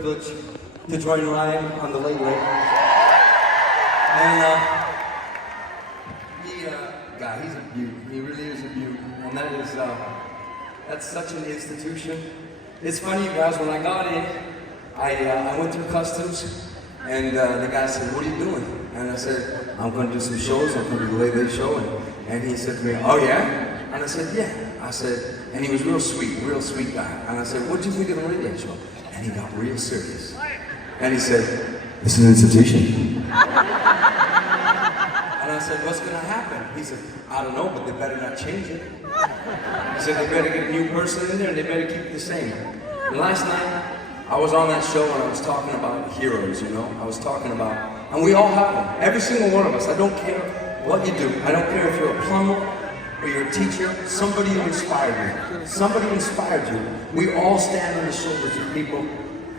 To join Ryan on the Late Late. And he's a beaut. He really is a beaut. And that's such an institution. It's funny, you guys, when I got in, I went through customs, and the guy said, "What are you doing?" And I said, "I'm going to do some shows. I'm going to do the Late Late Show." And he said to me, "Oh yeah?" And I said, "Yeah." I said, and he was real sweet guy. And I said, "What do you think of the Late Late Show?" And he got real serious. And he said, "It's an institution." And I said, "What's going to happen?" He said, "I don't know, but they better not change it." He said, "They better get a new person in there and they better keep it the same." And last night, I was on that show and I was talking about heroes, you know? I was talking about, and we all have them. Every single one of us. I don't care what you do. I don't care if you're a plumber or you're a teacher. Somebody who inspired you. Somebody who inspired you. We all stand on the shoulders of people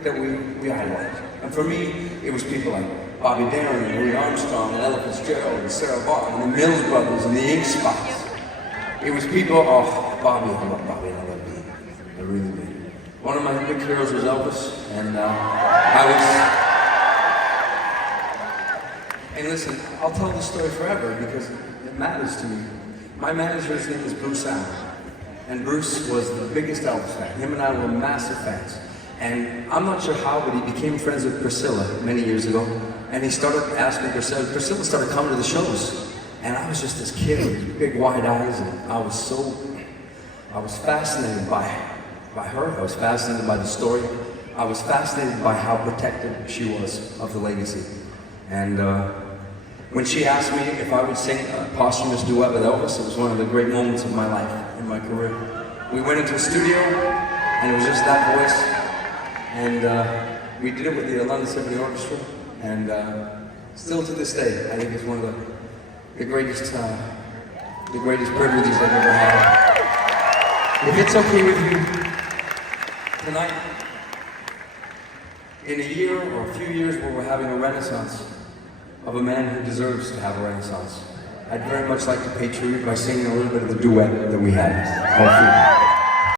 that we idolize. And for me, it was people like Bobby Darin and Louis Armstrong and Ella Fitzgerald and Sarah Vaughan and the Mills Brothers and the Ink Spots. It was people, Bobby, I love Bobby, I love Dean. I really did. One of my big heroes was Elvis, and and listen, I'll tell this story forever because it matters to me. My manager's name is Bruce Allen, and Bruce was the biggest Elvis fan. Him and I were massive fans. And I'm not sure how, but he became friends with Priscilla many years ago. And he started asking Priscilla. Priscilla started coming to the shows. And I was just this kid with big wide eyes, and I was fascinated by her. I was fascinated by the story. I was fascinated by how protected she was of the legacy. And when she asked me if I would sing a posthumous duet with Elvis, it was one of the great moments of my life, in my career. We went into a studio, and it was just that voice. And we did it with the London Symphony Orchestra, and still to this day, I think it's one of the greatest privileges I've ever had. If it's okay with you, tonight, in a year or a few years where we're having a renaissance of a man who deserves to have a renaissance, I'd very much like to pay tribute by singing a little bit of the duet that we had.